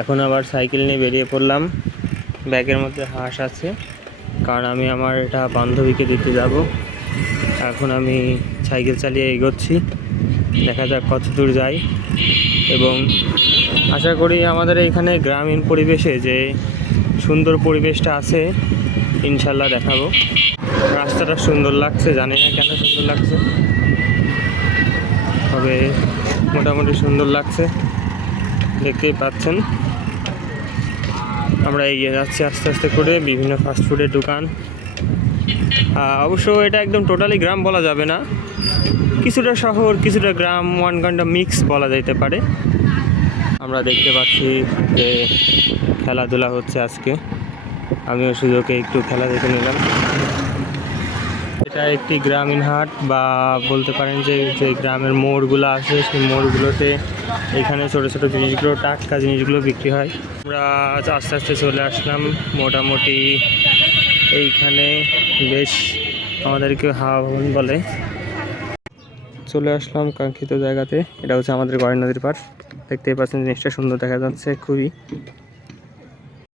এখন আবার সাইকেল নিয়ে বেরিয়ে পড়লাম। ব্যাগের মধ্যে হাঁস আছে, কারণ আমি আমার এটা বান্ধবীকে দিতে যাব। এখন আমি সাইকেল চালিয়ে এগোচ্ছি, দেখা যাক কত দূর যাই। এবং আশা করি আমাদের এইখানে গ্রামীণ পরিবেশে যে সুন্দর পরিবেশটা আছে ইনশাল্লাহ দেখাবো। রাস্তাটা সুন্দর লাগছে, জানি না কেন সুন্দর লাগছে, তবে মোটামুটি সুন্দর লাগছে, দেখতেই পাচ্ছেন। আমরা এগিয়ে যাচ্ছি আস্তে আস্তে করে, বিভিন্ন ফাস্টফুডের দোকান। অবশ্য এটা একদম টোটালি গ্রাম বলা যাবে না, কিছুটা শহর কিছুটা গ্রাম, ওয়ান কাইন্ড অফ মিক্স বলা যেতে পারে। আমরা দেখতে পাচ্ছি যে খেলাধুলা হচ্ছে আজকে, আমিও সুযোগে একটু খেলা দেখে নিলাম। এটা একটি গ্রামীণ হাট, বা বলতে পারেন যে যে গ্রামের মোড়গুলো আছে সেই মোড়গুলোতে এখানে ছোটো ছোটো জিনিসগুলো, টাটকা জিনিসগুলো বিক্রি হয়। আমরা আস্তে আস্তে চলে আসলাম মোটামুটি এইখানে, বেশ আমাদেরকে হাওয়া ভবন বলে। চলে আসলাম কাঙ্ক্ষিত জায়গাতে, এটা হচ্ছে আমাদের গড়ের নদীর পাড়। দেখতেই পাচ্ছেন জিনিসটা সুন্দর দেখা যাচ্ছে খুবই।